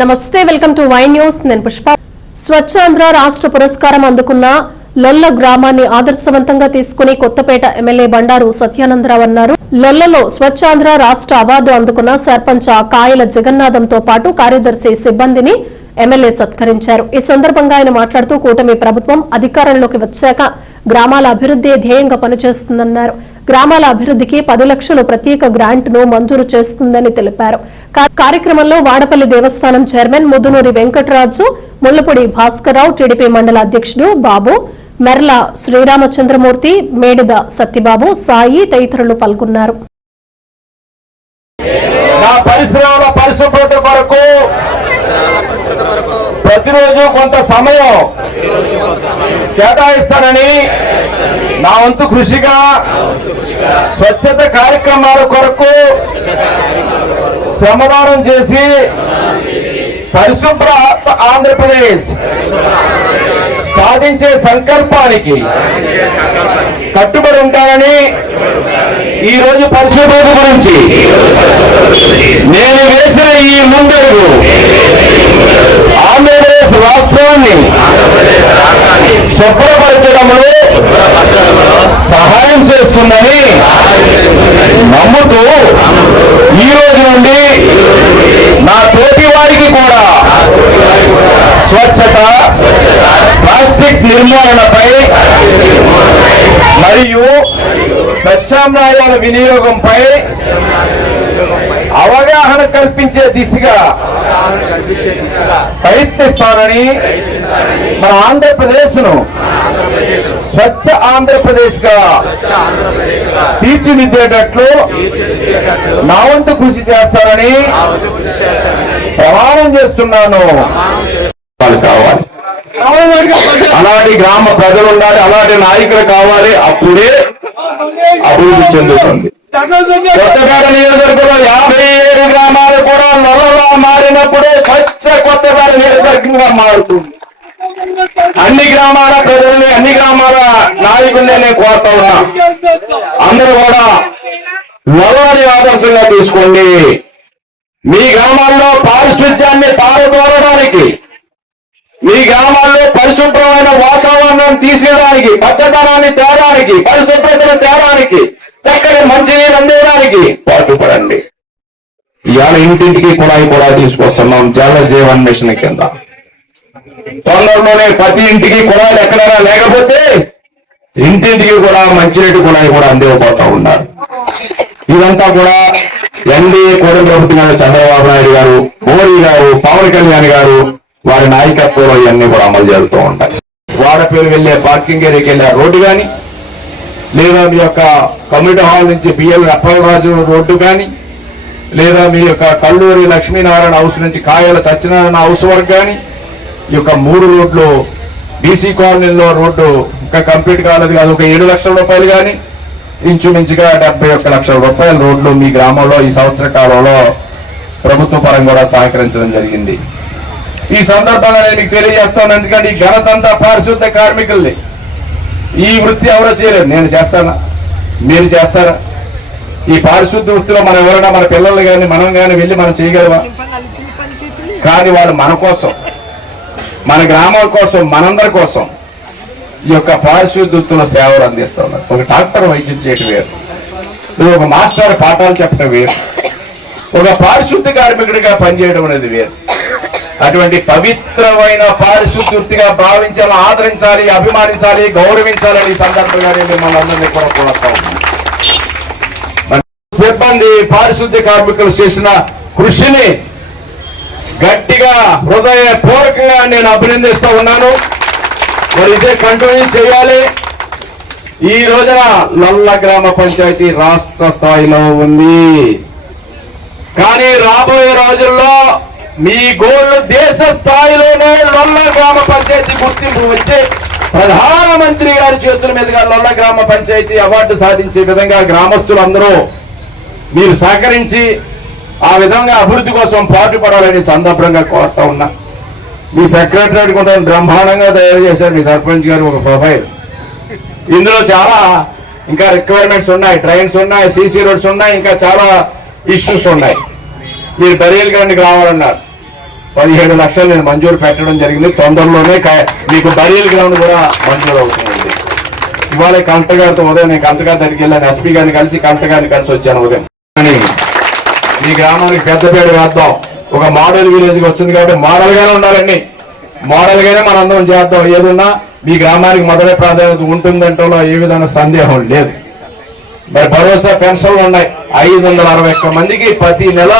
నమస్తే welcome to Y news. నేను పుష్ప. స్వచ్ఛాంధ్ర రాష్ట్ర పురస్కారం అందుకున్న లొల్ల గ్రామాన్ని ఆదర్శవంతంగా తీసుకుని కొత్తపేట ఎమ్మెల్యే బండారు సత్యానందరావు అన్నారు. లొల్లలో స్వచ్ఛాంధ్ర రాష్ట్ర అవార్డు అందుకున్న సర్పంచ్ కాయల జగన్నాథంతో పాటు కార్యదర్శి సిబ్బందిని ఎమ్మెల్యే సత్కరించారు. ఈ సందర్భంగా ఆయన మాట్లాడుతూ కూటమి ప్రభుత్వం అధికారంలోకి వచ్చాక గ్రామాల అభివృద్ధి ధ్యేయంగా పనిచేస్తుందన్నారు. గ్రామాల అభివృద్ధికి పది లక్షలు ప్రత్యేక గ్రాంట్ను మంజూరు చేస్తుందని తెలిపారు. కార్యక్రమంలో వాడపల్లి దేవస్థానం చైర్మన్ ముదునూరి వెంకటరాజు ముళ్ళపూడి భాస్కర్రావు టీడీపీ మండల అధ్యక్షుడు బాబు మెర్ల శ్రీరామచంద్రమూర్తి మేడిద సత్యబాబు సాయి తదితరులు పాల్గొన్నారు. పరిశ్రమల పరిశుభ్రత కొరకు ప్రతిరోజు కొంత సమయం కేటాయిస్తానని నా వంతు కృషిగా స్వచ్ఛత కార్యక్రమాల కొరకు శ్రమదానం చేసి పరిశుభ్ర ఆంధ్రప్రదేశ్ సాధించే సంకల్పానికి కట్టుబడి ఉంటానని ఈ రోజు పరిశుభ్రత గురించి నేను వేసిన ఈ ముందడుగు ఆంధ్రప్రదేశ్ రాష్ట్రాన్ని విషయంలో సహాయం చేస్తుందని నమ్ముతూ ఈ రోజు నుండి నా తోటి వారికి కూడా స్వచ్ఛత ప్లాస్టిక్ నిర్మూలనపై మరియు ప్రత్యామ్నాయాల వినియోగంపై అవగాహన కల్పించే దిశగా ప్రయత్నిస్తానని మన ఆంధ్రప్రదేశ్ను స్వచ్ఛ ఆంధ్రప్రదేశ్గా తీర్చిదిద్దేటట్లు నా వంతు కృషి చేస్తారని ప్రమాణం చేస్తున్నాను. కావాలి. అలాంటి గ్రామ ప్రజలు ఉండాలి అలాంటి నాయకులు కావాలి. అప్పుడే అభివృద్ధి చెందుతుంది. కొత్తపేట నియోజకవర్గంలో యాభై ఏడు గ్రామాలు కూడా నల్లలా మారినప్పుడే స్వచ్ఛ కొత్తపేట నియోజకవర్గంగా మారుతుంది. అన్ని గ్రామాల ప్రజల్ని అన్ని గ్రామాల నాయకుల్ని నేను కోరుతా ఉన్నా. అందరూ కూడా లవారి ఆదర్శంగా తీసుకోండి. మీ గ్రామాల్లో పారిశుధ్యాన్ని పారదోలడానికి మీ గ్రామాల్లో పరిశుభ్రమైన వాతావరణం తీసేయడానికి పచ్చదనాన్ని తేడానికి పరిశుభ్రతను తేడానికి చక్కని మంచినీరు అందేయడానికి పాటుపడండి. ఇవాళ ఇంటింటికి కుళాయి కూడా తీసుకొస్తున్నాం జల జీవన్ మిషన్ కింద. తొందరలోనే ప్రతి ఇంటికి కుళాయిలు ఎక్కడైనా లేకపోతే ఇంటింటికి కూడా మంచినీటి కుళాయి కూడా అందివ్వబోతా ఉన్నారు. ఇదంతా కూడా ఎన్డీఏ కూటమి ప్రభుత్వం చంద్రబాబు నాయుడు గారు మోడీ గారు పవన్ కళ్యాణ్ గారు వారి నాయకత్వంలో ఇవన్నీ కూడా అమలు జరుగుతూ ఉంటాయి. వాడపేరు వెళ్ళే పార్కింగ్ ఏరియాకి వెళ్ళే రోడ్డు కానీ లేదా మీ యొక్క కమ్యూనిటీ హాల్ నుంచి బిఎల్ అప్పలరాజు రోడ్డు కానీ లేదా మీ యొక్క కల్లూరి లక్ష్మీనారాయణ హౌస్ నుంచి కాయల సత్యనారాయణ హౌస్ వరకు కానీ ఈ యొక్క మూడు రోడ్లు బీసీ కాలనీలో రోడ్డు ఇంకా కంప్లీట్ కాలేదు కాదు ఒక ఏడు లక్షల రూపాయలు కానీ ఇంచుమించుగా డెబ్బై ఒక్క లక్షల రూపాయల రోడ్లు మీ గ్రామంలో ఈ సంవత్సర కాలంలో ప్రభుత్వ పరంగా కూడా సహకరించడం జరిగింది. ఈ సందర్భంగా నేను మీకు తెలియజేస్తాను ఎందుకంటే ఈ ఘనతంతా పారిశుద్ధ కార్మికుల్ని. ఈ వృత్తి ఎవరో చేయలేరు? నేను చేస్తానా? మీరు చేస్తారా? ఈ పారిశుద్ధ వృత్తిలో మనం ఎవరైనా మన పిల్లలు కానీ మనం కానీ వెళ్ళి మనం చేయగలమా? కానీ వాళ్ళు మన కోసం. మన గ్రామం కోసం మనందరి కోసం ఈ యొక్క పారిశుద్ధ సేవలు అందిస్తున్నారు. ఒక డాక్టర్ వైద్యం చేయటం వేరు. ఒక మాస్టర్ పాఠాలు చెప్పడం వేరు. ఒక పారిశుద్ధ కార్మికుడిగా పనిచేయడం అనేది వేరు. అటువంటి పవిత్రమైన పారిశుద్ధిగా భావించాలి ఆదరించాలి అభిమానించాలి గౌరవించాలని ఈ సందర్భంగా నేను మిమ్మల్ని అందరినీ కూడా సిబ్బంది పారిశుద్ధ కార్మికులు చేసిన కృషిని గట్టిగా హృదయపూర్వకంగా నేను అభినందిస్తూ ఉన్నాను. మరి ఇదే కంటిన్యూ చేయాలి. ఈ రోజున నల్ల గ్రామ పంచాయతీ రాష్ట్ర స్థాయిలో ఉంది. కానీ రాబోయే రోజుల్లో మీ గోళ్ళు దేశ స్థాయిలోనే నల్ల గ్రామ పంచాయతీ గుర్తింపు వచ్చే ప్రధానమంత్రి గారి చేతుల మీదుగా నల్ల గ్రామ పంచాయతీ అవార్డు సాధించే విధంగా గ్రామస్తులందరూ మీరు సహకరించి ఆ విధంగా అభివృద్ధి కోసం పాటుపడాలని సందర్భంగా కోరుతా ఉన్నా. మీ సెక్రటరీ కూడా బ్రహ్మాండంగా తయారు చేశారు మీ సర్పంచ్ గారు ఒక ప్రొఫైల్. ఇందులో చాలా ఇంకా రిక్వైర్మెంట్స్ ఉన్నాయి. ట్రైన్స్ ఉన్నాయి సీసీ రోడ్స్ ఉన్నాయి ఇంకా చాలా ఇష్యూస్ ఉన్నాయి. మీరు బరియల్ గ్రౌండ్కి రావాలన్నారు. పదిహేడు లక్షలు నేను మంజూరు పెట్టడం జరిగింది. తొందరలోనే మీకు బరియల్ గ్రౌండ్ కూడా మంజూరు అవుతుంది. ఇవాళ కలెక్టర్ గారితో ఉదయం నేను కలెక్టర్ గారి దగ్గరికి వెళ్ళాను. ఎస్పీ గారిని కలిసి కలెక్టర్ గారిని కలిసి వచ్చాను ఉదయం. ఈ గ్రామానికి పెద్ద పేరు వేద్దాం. ఒక మోడల్ విలేజ్కి వచ్చింది కాబట్టి మోడల్ గానే ఉండాలండి. మోడల్ గానే మనం అందరం చేద్దాం. ఏదున్నా మీ గ్రామానికి మొదటి ప్రాధాన్యత ఉంటుందంటలో ఏ విధంగా సందేహం లేదు. మరి భరోసా పెన్షన్లు ఉన్నాయి. ఐదు వందల అరవై ఒక్క మందికి ప్రతి నెల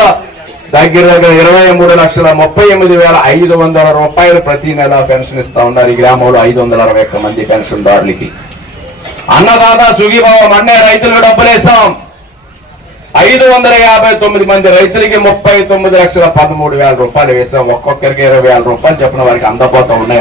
దగ్గర దగ్గర ఇరవై మూడు లక్షల ముప్పై ఎనిమిది వేల ఐదు వందల రూపాయలు ప్రతి నెల పెన్షన్ ఇస్తా ఉన్నారు ఈ గ్రామంలో ఐదు వందల అరవై ఒక్క మంది పెన్షన్దారులకి. అన్నదాత సుఖీభావం అన్నే రైతులకు డబ్బులు వేసాం ఐదు వందల యాభై తొమ్మిది మంది రైతులకి ముప్పై తొమ్మిది లక్షల పదమూడు వేల రూపాయలు వేసాం ఒక్కొక్కరికి ఇరవై వేల రూపాయలు చెప్పిన వారికి అందబోతా ఉన్నాయి.